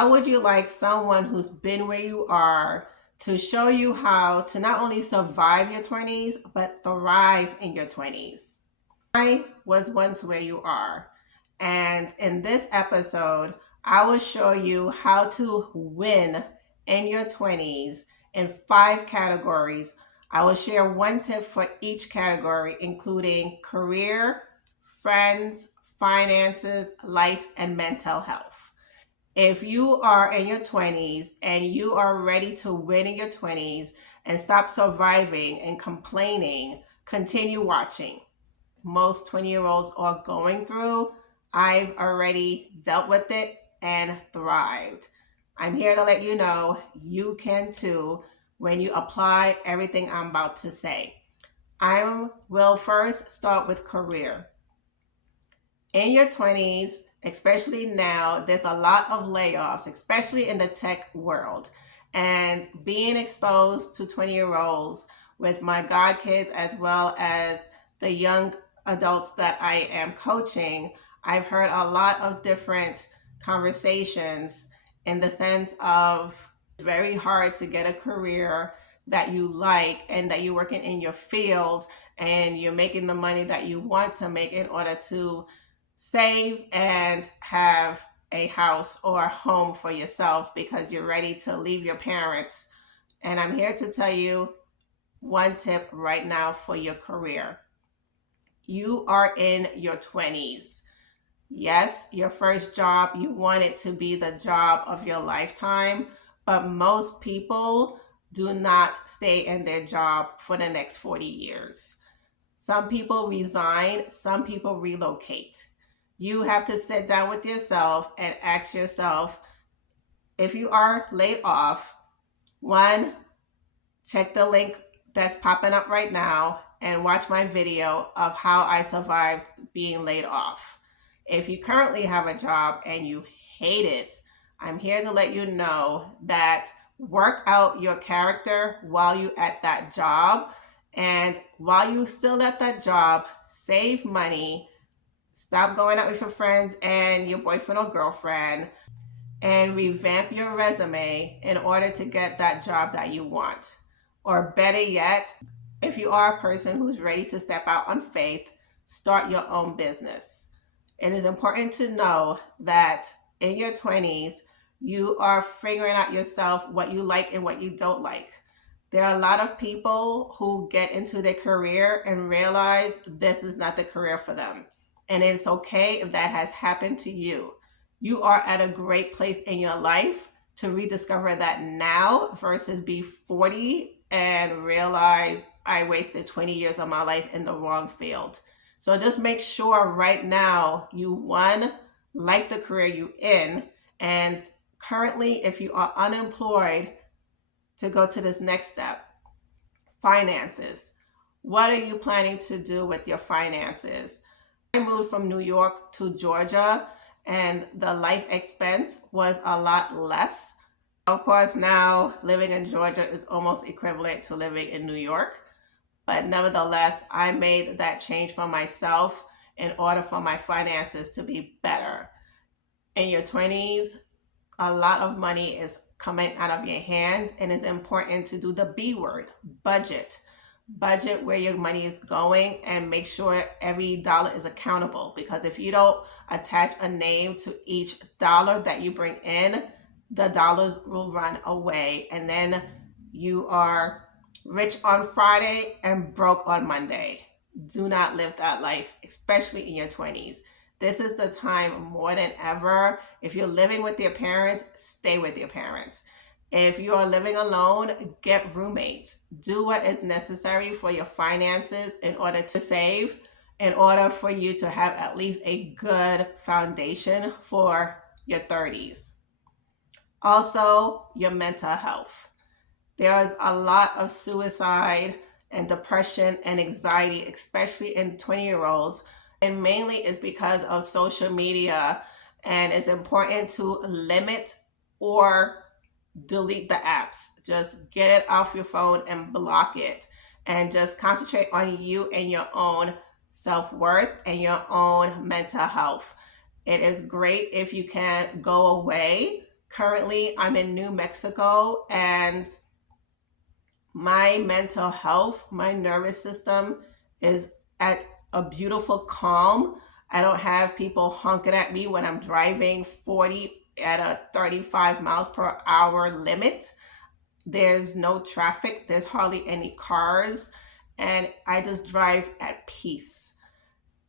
How would you like someone who's been where you are to show you how to not only survive your 20s, but thrive in your 20s? I was once where you are. And in this episode, I will show you how to win in your 20s in 5 categories. I will share one tip for each category, including career, friends, finances, life, and mental health. If you are in your 20s and you are ready to win in your 20s and stop surviving and complaining, continue watching. Most 20-year-olds are going through. I've already dealt with it and thrived. I'm here to let you know you can too when you apply everything I'm about to say. I will first start with career. In your 20s, especially now, there's a lot of layoffs, especially in the tech world. And being exposed to 20-year-olds with my god kids as well as the young adults that I am coaching, I've heard a lot of different conversations in the sense of very hard to get a career that you like and that you're working in your field and you're making the money that you want to make in order to save and have a house or a home for yourself because you're ready to leave your parents. And I'm here to tell you one tip right now for your career. You are in your 20s. Yes, your first job, you want it to be the job of your lifetime, but most people do not stay in their job for the next 40 years. Some people resign, some people relocate. You have to sit down with yourself and ask yourself, if you are laid off, one, check the link that's popping up right now and watch my video of how I survived being laid off. If you currently have a job and you hate it, I'm here to let you know that work out your character while you at that job. And while you still at that job, save money, stop going out with your friends and your boyfriend or girlfriend, and revamp your resume in order to get that job that you want. Or better yet, if you are a person who's ready to step out on faith, start your own business. It is important to know that in your 20s, you are figuring out yourself what you like and what you don't like. There are a lot of people who get into their career and realize this is not the career for them. And it's okay if that has happened to you. You are at a great place in your life to rediscover that now versus be 40 and realize I wasted 20 years of my life in the wrong field. So just make sure right now you, one, like the career you in, and currently if you are unemployed, to go to this next step. Finances. What are you planning to do with your finances? I moved from New York to Georgia and the life expense was a lot less. Of course, now living in Georgia is almost equivalent to living in New York. But nevertheless, I made that change for myself in order for my finances to be better. In your 20s, a lot of money is coming out of your hands, and it's important to do the B word, budget. Budget where your money is going and make sure every dollar is accountable, because if you don't attach a name to each dollar that you bring in, the dollars will run away and then you are rich on Friday and broke on Monday. Do not live that life, especially in your 20s. This is the time more than ever. If you're living with your parents, stay with your parents. If you are living alone, get roommates. Do what is necessary for your finances in order to save, in order for you to have at least a good foundation for your 30s. Also, your mental health. There's a lot of suicide and depression and anxiety, especially in 20-year-olds. And mainly it's because of social media. And it's important to limit or delete the apps. Just get it off your phone and block it. And just concentrate on you and your own self-worth and your own mental health. It is great if you can go away Currently, I'm in New Mexico, and my mental health, my nervous system is at a beautiful calm. I don't have people honking at me when I'm driving 40 at a 35 miles per hour limit. There's no traffic, there's hardly any cars, and I just drive at peace.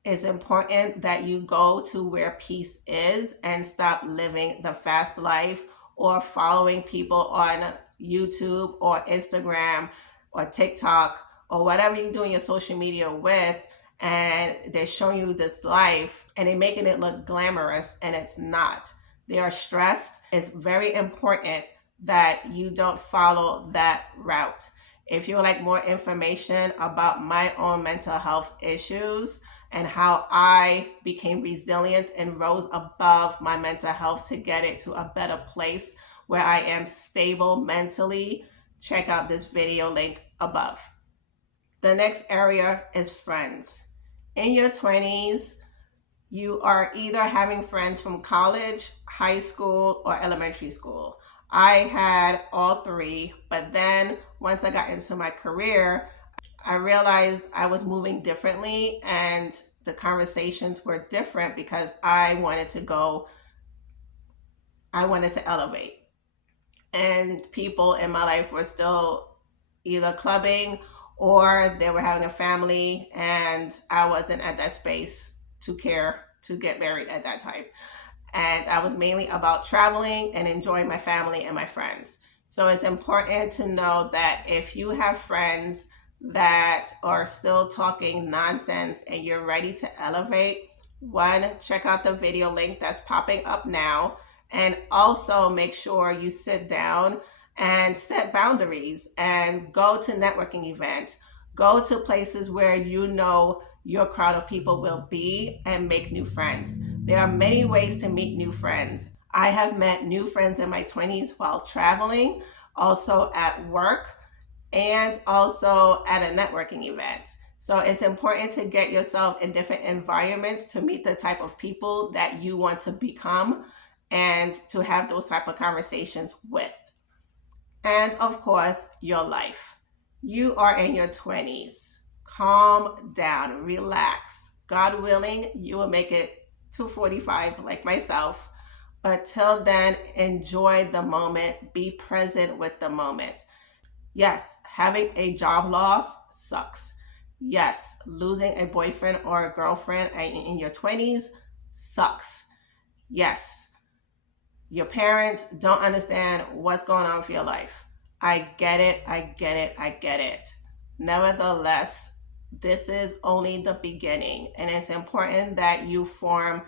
It's important that you go to where peace is and stop living the fast life or following people on YouTube or Instagram or TikTok or whatever you're doing your social media with, and they're showing you this life and they're making it look glamorous, and it's not. They are stressed. It's very important that you don't follow that route. If you would like more information about my own mental health issues and how I became resilient and rose above my mental health to get it to a better place where I am stable mentally, check out this video link above. The next area is friends. In your 20s, you are either having friends from college, high school, or elementary school. I had all three, but then once I got into my career, I realized I was moving differently and the conversations were different because I wanted to elevate. And people in my life were still either clubbing or they were having a family, and I wasn't at that space to care to get married at that time. And I was mainly about traveling and enjoying my family and my friends. So it's important to know that if you have friends that are still talking nonsense and you're ready to elevate, one, check out the video link that's popping up now. And also make sure you sit down and set boundaries and go to networking events. Go to places where you know your crowd of people will be and make new friends. There are many ways to meet new friends. I have met new friends in my 20s while traveling, also at work, and also at a networking event. So it's important to get yourself in different environments to meet the type of people that you want to become and to have those type of conversations with. And of course, your life. You are in your 20s. Calm down, relax. God willing, you will make it to 45 like myself. But till then, enjoy the moment. Be present with the moment. Yes, having a job loss sucks. Yes, losing a boyfriend or a girlfriend in your 20s sucks. Yes, your parents don't understand what's going on with your life. I get it, I get it, I get it. Nevertheless, this is only the beginning, and it's important that you form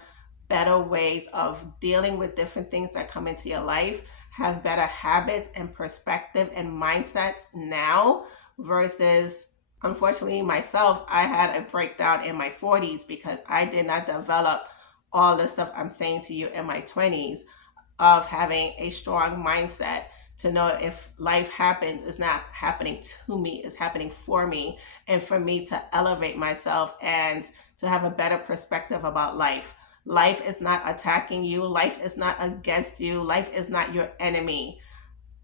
better ways of dealing with different things that come into your life, have better habits and perspective and mindsets now versus, unfortunately, myself, I had a breakdown in my 40s because I did not develop all the stuff I'm saying to you in my 20s of having a strong mindset to know if life happens, it's not happening to me, it's happening for me, and for me to elevate myself and to have a better perspective about life. Life is not attacking you. Life is not against you. Life is not your enemy.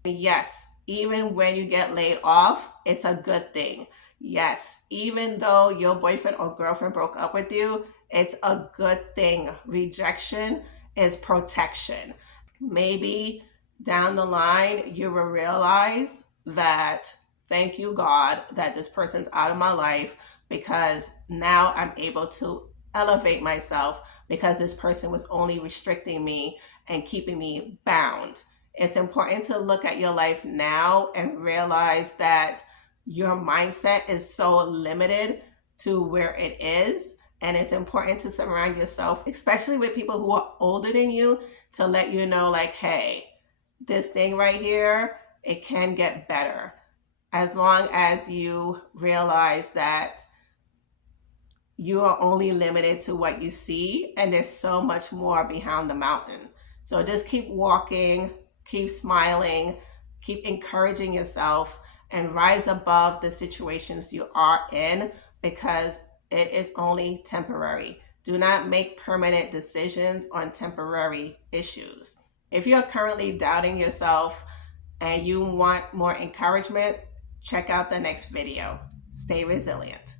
Yes, even when you get laid off, it's a good thing. Yes, even though your boyfriend or girlfriend broke up with you, it's a good thing. Rejection is protection. Maybe down the line, you will realize that, thank you, God, that this person's out of my life because now I'm able to elevate myself because this person was only restricting me and keeping me bound. It's important to look at your life now and realize that your mindset is so limited to where it is. And it's important to surround yourself, especially with people who are older than you, to let you know, like, hey, this thing right here, it can get better. As long as you realize that you are only limited to what you see, and there's so much more behind the mountain. So just keep walking, keep smiling, keep encouraging yourself, and rise above the situations you are in because it is only temporary. Do not make permanent decisions on temporary issues. If you're currently doubting yourself and you want more encouragement, check out the next video. Stay resilient.